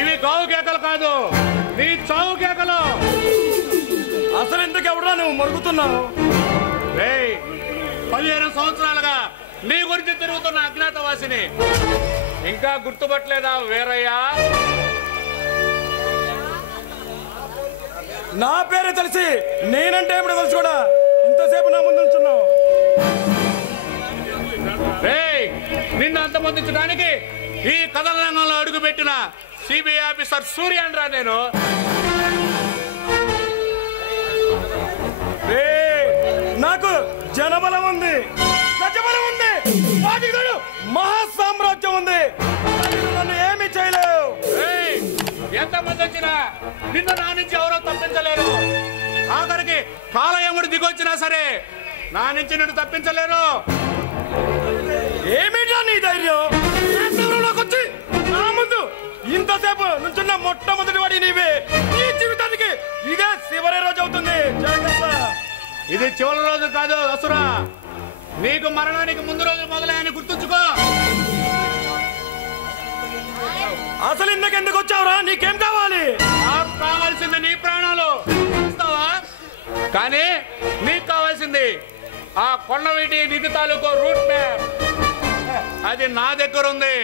ఇవి గావు కేకలు కాదు, నీ చావు కేకలు. అసలు ఎందుకు ఎవడా నువ్వు మరుగుతున్నావు? 15 సంవత్సరాలుగా నీ గురించి తిరుగుతున్న అజ్ఞాతవాసిని ఇంకా గుర్తుపట్టలేదా వీరయ్యా? నా పేరు తెలిసి నేనంటే ఇప్పుడు తెలుసు కూడా ఇంతసేపు నా ముందు ఉంచున్నావు. నిన్ను అంతమొందించడానికి ఈ కథల రంగంలో అడుగుపెట్టిన సిబిఐ ఆఫీసర్ సూర్యాన్రా నేను. నాకు జనబలం ఉంది, గజబలం ఉంది, మహాసామ్రాజ్యం ఉంది. నన్ను ఏమి చేయలేవు. ఎంతమంది వచ్చినా నిన్ను నా నుంచి ఎవరో తప్పించలేరు. ఆఖరికి కాలయముడు దిగొచ్చినా సరే నా నుంచి నిన్ను తప్పించలేరు. ఏమిటా నీ ధైర్యం? వచ్చి నా ముందు ఇంతసేపు నుంచున్న మొట్టమొదటి వాడి నీవే. నీ జీవితానికి ఇదే చివరి రోజు అవుతుంది. ఇది చివరి రోజు కాదు అసురా, నీకు మరణానికి ముందు రోజు మొదలైన గుర్తుంచుకో. అసలు ఇందుకెందుకు వచ్చావురా? నీకేం కావాలి? నాకు కావాల్సింది నీ ప్రాణాలు ఇస్తావా? కానీ నీకు కావాల్సింది ఆ కొండవీటి నిధి తాలూకు రూట్ మ్యాప్. అది నా దగ్గర ఉంది.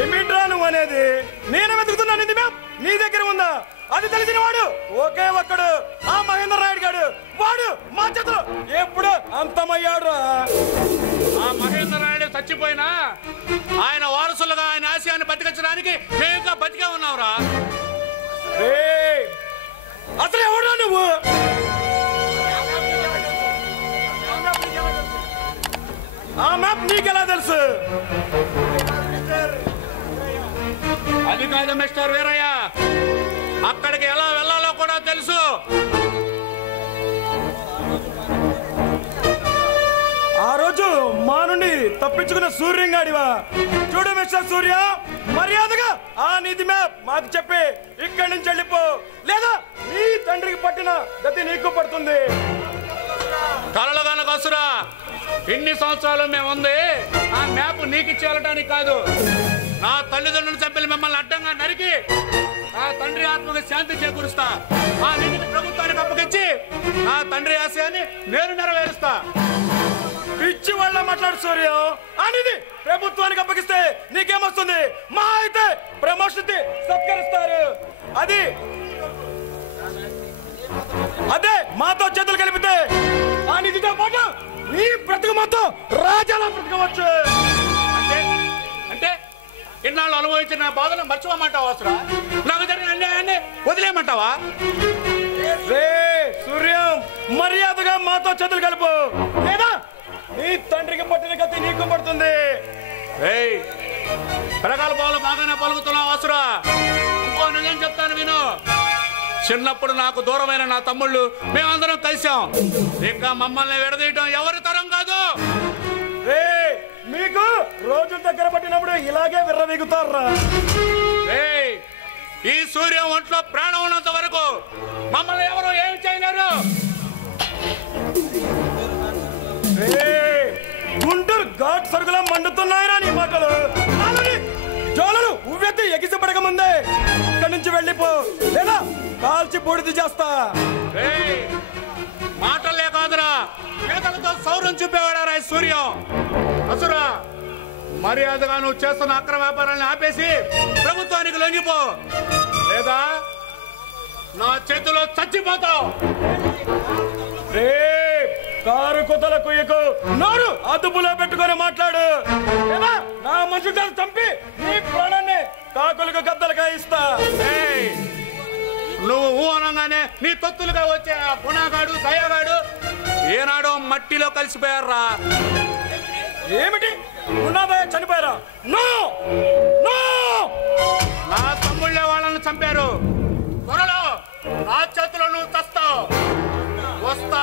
ఏమిట్రా నువ్వు అనేది? నేను వెతుకుతున్నా నిధి మ్యాప్ నీ దగ్గర ఉందా? అది తెలిసిన వాడు ఒకే ఒక్కడు, ఆ మహేంద్ర నాయుడు గాడు. వాడు మా చేతులు ఎప్పుడు అంతమయ్యాడు. ఆ మహేంద్ర నాయుడు చచ్చిపోయినా ఆయన వారసులుగా ఆయన ఆశయాన్ని బతికించడానికి మేము ఇంకా బతికే ఉన్నావురా. అసలు ఎవడా నువ్వు? ఆ మ్యాప్ నీకెలా తెలుసు? అది కాదు మిస్టర్ వీరయ్య, అక్కడికి ఎలా వెళ్ళాలో కూడా తెలుసు. ఆ రోజు మా నుండి తప్పించుకున్న సూర్యంగాడివా? చూడు మిస్టర్ సూర్య, మర్యాదగా ఆ నిధి మ్యాప్ మాకు చెప్పి ఇక్కడి నుంచి వెళ్ళిపో, లేదా నీ తండ్రికి పట్టిన గతి నీకు పడుతుంది. కలలు కనుక అసురా, ఇన్ని సంవత్సరాలు మేము ఉంది ఆ మ్యాప్ నీకు ఇచ్చి వెళ్ళటానికి కాదు. నా తల్లిదండ్రుల సభ్యులు మిమ్మల్ని అడ్డంగా నరికి నా తండ్రి ఆత్మకు శాంతి చేకూరుస్తా. ఆ నిధిని ప్రభుత్వానికి అప్పగించి నా తండ్రి ఆశయాన్ని నేను నెరవేరుస్తా. పిచ్చి వాళ్ళ మాట్లాడు సూర్య. అనేది ప్రభుత్వానికి అప్పగిస్తే నీకేమొస్తుంది? మా అయితే ప్రమోషన్ సత్కరిస్తారు. అదే మాతో చేతులు కలిపితే ఆ నిధితో పాటు నీ బ్రతుకు మొత్తం రాజాలా బ్రతకవచ్చు. అంటే ఇన్నాళ్ళు అనుభవించిన బాధను మర్చిపోమంటావా అసలు? నాకు జరిగిన అన్యాయాన్ని వదిలేయమంటావా? సూర్యం, మర్యాదగా మాతో చేతులు కలుపు, లేదా నీ తండ్రికి పట్టిన గతి నీకు పడుతుంది. ప్రగల్భాలు బాగానే పలుకుతున్నావు అసురా. ఇంకో నిజం చెప్తాను విను. చిన్నప్పుడు నాకు దూరమైన నా తమ్ముళ్ళు మేమందరం కలిసాం. ఇంకా మమ్మల్ని విడదీయటం ఎవరి తరం కాదు. మీకు రోజుల దగ్గర పట్టినప్పుడు ఇలాగే విర్రవీగుతారా? ఈ సూర్యం ఒంట్లో ప్రాణం ఉన్నంత వరకు మమ్మల్ని ఎవరు ఏం చేయలేరు. గుంటూరు ఘాట్ సరుకులా మండుతున్నాయిరా నీ మాటలు. జోలలు ఉవ్వెత్తి ఎగిసిపడక ముందే ఇక్కడి నుంచి వెళ్ళిపో, లేదా కాల్చి బూడిద చేస్తా. మాటలే కాదురా, చేతలతో సౌరం చూపేవాడారా ఈ సూర్యం. అసురా, మర్యాదగా నువ్వు చేస్తున్న అక్రమ వ్యాపారాన్ని ఆపేసి ప్రభుత్వానికి లొంగిపో, లేదా నా చేతిలో చచ్చిపోతావు. కారు కుతల కుయ్యకు నోరు అదుపులో పెట్టుకొని మాట్లాడు, లేదా నా మనుషులను చంపి నీ ప్రాణాన్ని కాకులకు గద్దలుగా ఇస్తా. నువ్వు అనగానే నీ తొత్తులుగా వచ్చే ఆ గుణగాడు దయగాడు ఏనాడో మట్టిలో కలిసిపోయారా? ఏమిటి ఉన్నదయ చనిపోయారా? నా తమ్ముళ్ళే వాళ్ళని చంపారు. త్వరలో నా చేతిలో నువ్వు చస్తావు. వస్తా.